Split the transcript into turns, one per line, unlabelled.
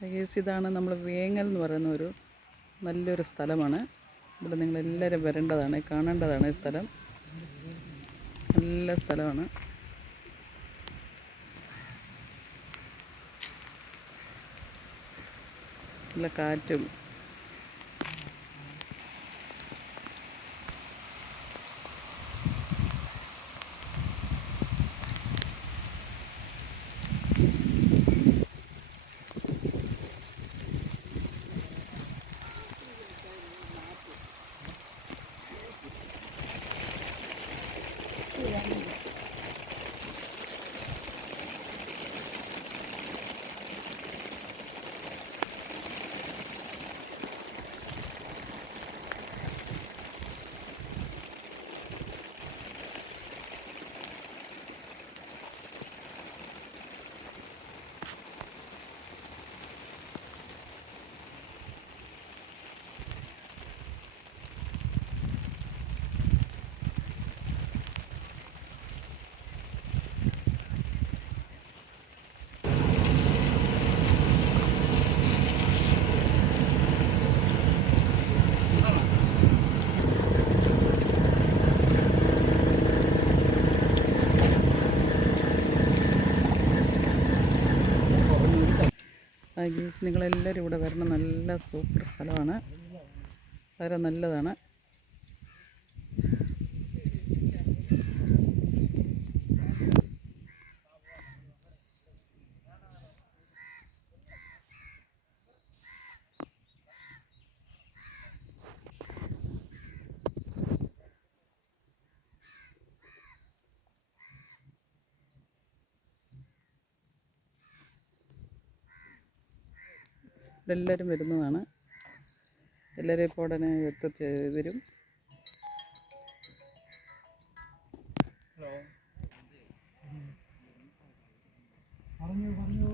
Guys ഇതാണ് നമ്മൾ വേങ്ങൽ എന്ന് പറയുന്ന ഒരു നല്ലൊരു സ്ഥലമാണ്. ഇവിടെ നിങ്ങളെല്ലാവരും വരേണ്ടതാണ് കാണേണ്ടതാണ് ഈ സ്ഥലം. നല്ല സ്ഥലമാണ്. നല്ല കാറ്റും ഗീസ് നിങ്ങളെല്ലാവരും ഇവിടെ വരണം നല്ല സൂപ്പർ സ്ഥലമാണ്. വളരെ നല്ലതാണ്. എല്ലാവരും വരുന്നതാണ്. എല്ലാവരും ഇപ്പോൾ ഉടനെ വരും.
പറഞ്ഞു പറഞ്ഞു.